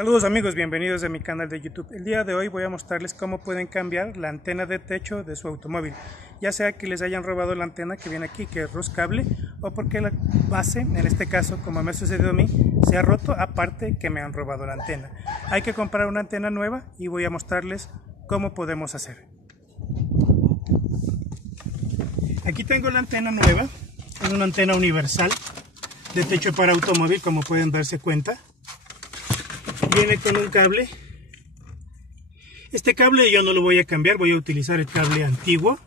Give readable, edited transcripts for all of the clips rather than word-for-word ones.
Saludos amigos, bienvenidos a mi canal de YouTube. El día de hoy voy a mostrarles cómo pueden cambiar la antena de techo de su automóvil, ya sea que les hayan robado la antena que viene aquí, que es roscable, o porque la base, en este caso como me ha sucedido a mí, se ha roto, aparte que me han robado la antena. Hay que comprar una antena nueva y voy a mostrarles cómo podemos hacer. Aquí tengo la antena nueva, es una antena universal de techo para automóvil, como pueden darse cuenta. Viene con un cable. Este cable yo no lo voy a cambiar, voy a utilizar el cable antiguo.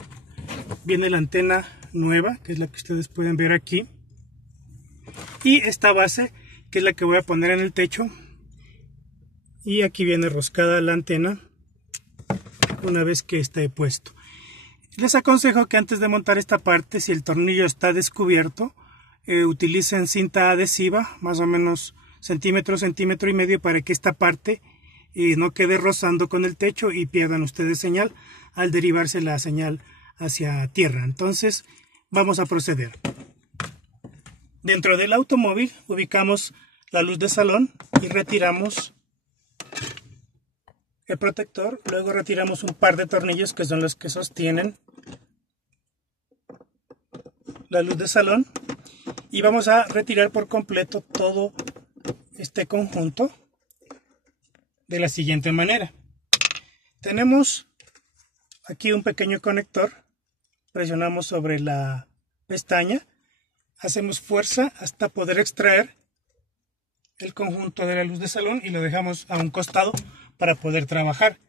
Viene la antena nueva, que es la que ustedes pueden ver aquí. Y esta base, que es la que voy a poner en el techo. Y aquí viene roscada la antena una vez que esté puesto. Les aconsejo que antes de montar esta parte, si el tornillo está descubierto, utilicen cinta adhesiva, más o menos centímetro y medio, para que esta parte no quede rozando con el techo y pierdan ustedes señal al derivarse la señal hacia tierra. Entonces vamos a proceder. Dentro del automóvil ubicamos la luz de salón y retiramos el protector. Luego retiramos un par de tornillos que son los que sostienen la luz de salón y vamos a retirar por completo todo este conjunto de la siguiente manera. Tenemos aquí un pequeño conector, presionamos sobre la pestaña, hacemos fuerza hasta poder extraer el conjunto de la luz de salón y lo dejamos a un costado para poder trabajar.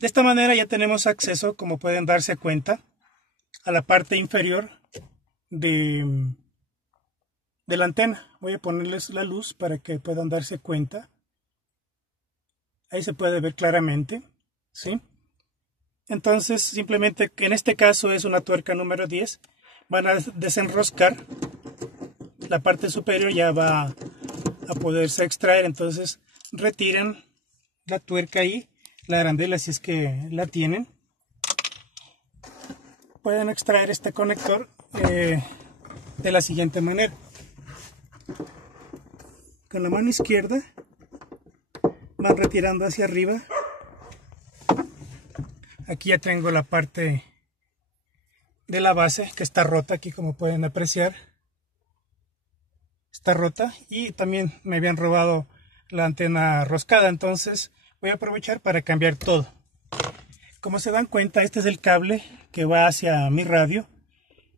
De esta manera ya tenemos acceso, como pueden darse cuenta, a la parte inferior de la antena. Voy a ponerles la luz para que puedan darse cuenta. Ahí se puede ver claramente, ¿sí? Entonces, simplemente, en este caso es una tuerca número 10. Van a desenroscar. La parte superior ya va a poderse extraer. Entonces, retiren la tuerca ahí, la arandela si es que la tienen. Pueden extraer este conector de la siguiente manera. Con la mano izquierda van retirando hacia arriba. Aquí ya tengo la parte de la base que está rota, aquí como pueden apreciar. Está rota y también me habían robado la antena roscada, entonces voy a aprovechar para cambiar todo. Como se dan cuenta, este es el cable que va hacia mi radio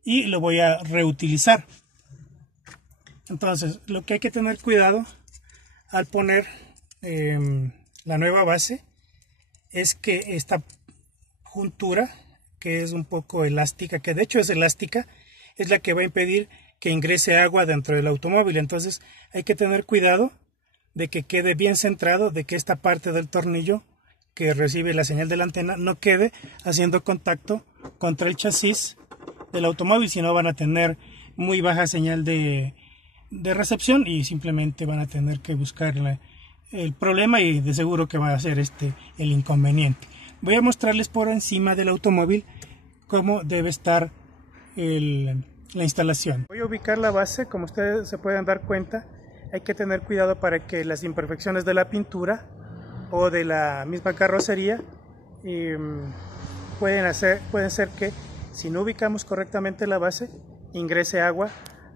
y lo voy a reutilizar. Entonces, lo que hay que tener cuidado al poner la nueva base es que esta juntura, que es un poco elástica, que de hecho es elástica, es la que va a impedir que ingrese agua dentro del automóvil. Entonces, hay que tener cuidado de que quede bien centrado, de que esta parte del tornillo que recibe la señal de la antena no quede haciendo contacto contra el chasis del automóvil, si no van a tener muy baja señal de recepción y simplemente van a tener que buscar el problema y de seguro que va a ser el inconveniente. Voy a mostrarles por encima del automóvil cómo debe estar la instalación. Voy a ubicar la base. Como ustedes se pueden dar cuenta, hay que tener cuidado para que las imperfecciones de la pintura o de la misma carrocería pueden ser que si no ubicamos correctamente la base ingrese agua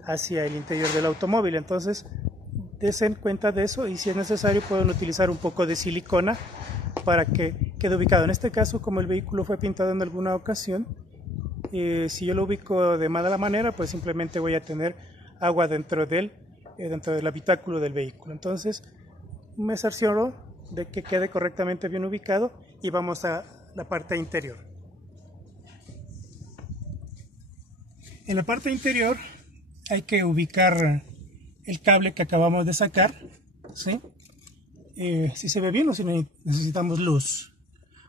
hacia el interior del automóvil. Entonces den cuenta de eso y si es necesario pueden utilizar un poco de silicona para que quede ubicado. En este caso, como el vehículo fue pintado en alguna ocasión, si yo lo ubico de mala manera, pues simplemente voy a tener agua dentro del habitáculo del vehículo. Entonces me cercioro de que quede correctamente bien ubicado y vamos a la parte interior. En la parte interior hay que ubicar el cable que acabamos de sacar, ¿sí? Si se ve bien o si necesitamos luz.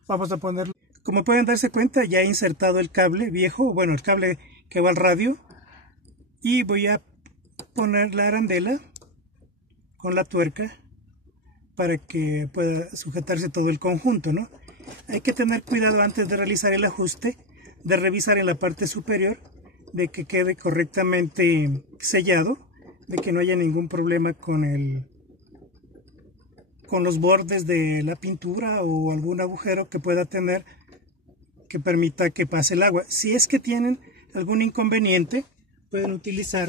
Vamos a ponerlo. Como pueden darse cuenta, ya he insertado el cable viejo, bueno, el cable que va al radio, y voy a poner la arandela con la tuerca para que pueda sujetarse todo el conjunto, ¿no? Hay que tener cuidado antes de realizar el ajuste, de revisar en la parte superior de que quede correctamente sellado, de que no haya ningún problema con con los bordes de la pintura o algún agujero que pueda tener que permita que pase el agua. Si es que tienen algún inconveniente, pueden utilizar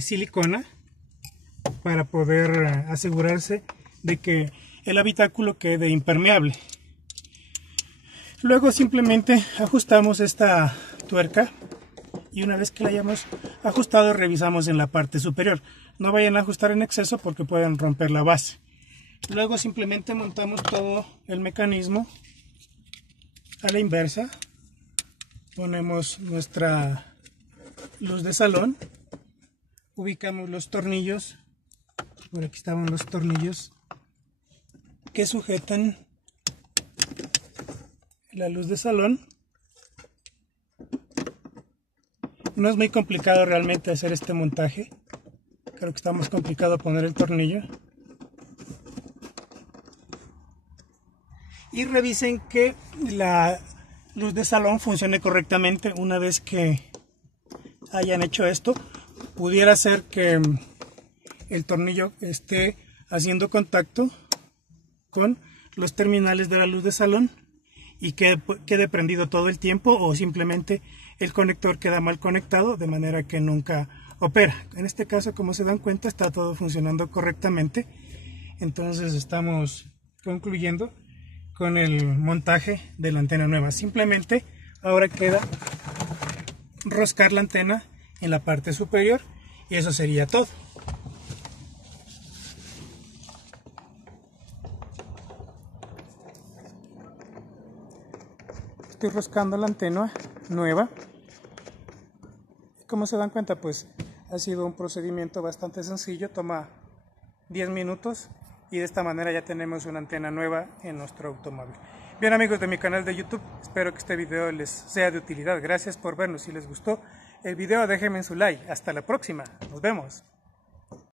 silicona para poder asegurarse de que el habitáculo quede impermeable. Luego simplemente ajustamos esta tuerca y una vez que la hayamos ajustado revisamos en la parte superior. No vayan a ajustar en exceso porque pueden romper la base. Luego simplemente montamos todo el mecanismo a la inversa. Ponemos nuestra luz de salón, ubicamos los tornillos, por aquí estaban los tornillos que sujetan la luz de salón. No es muy complicado realmente hacer este montaje, creo que está más complicado poner el tornillo. Y revisen que la luz de salón funcione correctamente. Una vez que hayan hecho esto, pudiera ser que el tornillo esté haciendo contacto con los terminales de la luz de salón y quede prendido todo el tiempo, o simplemente el conector queda mal conectado de manera que nunca opera. En este caso, como se dan cuenta, está todo funcionando correctamente. Entonces estamos concluyendo con el montaje de la antena nueva. Simplemente ahora queda roscar la antena en la parte superior y eso sería todo. Estoy roscando la antena nueva. Como se dan cuenta, pues ha sido un procedimiento bastante sencillo, toma 10 minutos. Y de esta manera ya tenemos una antena nueva en nuestro automóvil. Bien, amigos de mi canal de YouTube, espero que este video les sea de utilidad. Gracias por vernos. Si les gustó el video, déjenme su like. Hasta la próxima. Nos vemos.